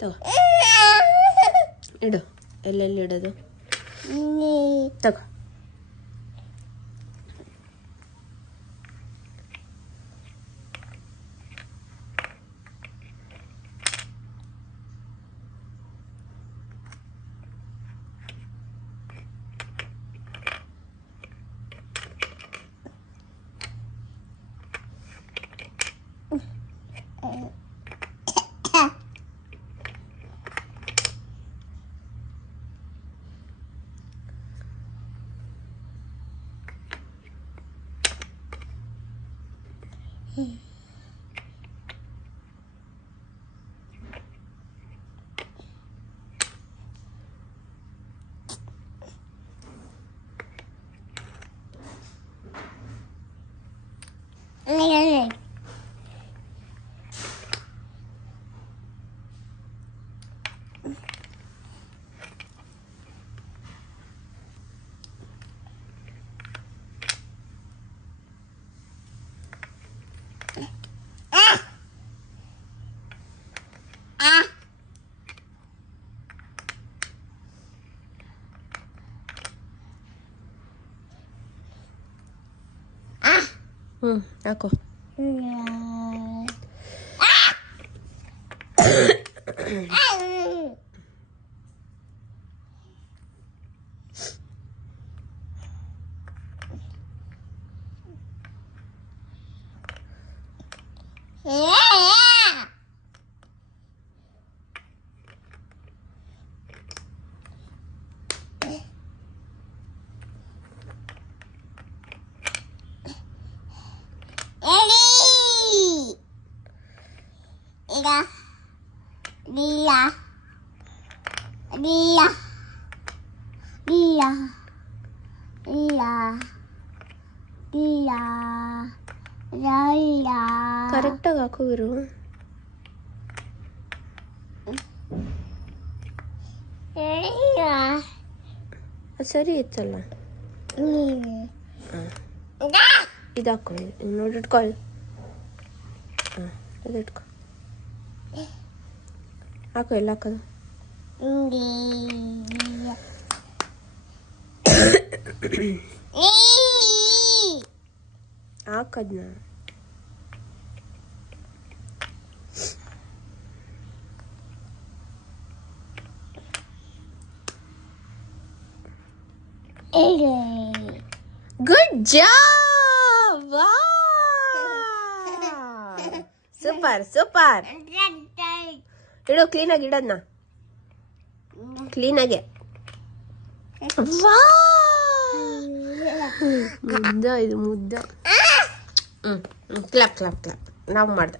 ತಗೋ ಇಡು. ಎಲ್ಲೆಲ್ಲಿ ಇಡೋದು? ತಗೋ. ಹಾಕೋ. ಕರೆಕ್ಟಾಗಿ ಹಾಕೋ ಇರು. ಸರಿ ಇತ್ತಲ್ಲ. ಇದು ಹಾಕೋ, ನೋಡಿ ಇಟ್ಕೊಳ್ಳಿ. ಅದು ಇಟ್ಕೊ. ಹಾಕೋ, ಎಲ್ಲ ಹಾಕೋದು. ಹಾಕದ್ನ. Good job. Super super. ಇಡು, ಕ್ಲೀನಾಗಿ ಇಡೋದ್ನ, ಕ್ಲೀನಾಗೆ. ಮುದ್ದ ಇದು ಮುದ್ದ. Clap clap clap. ನಾವು ಮಾಡ್ದೆ.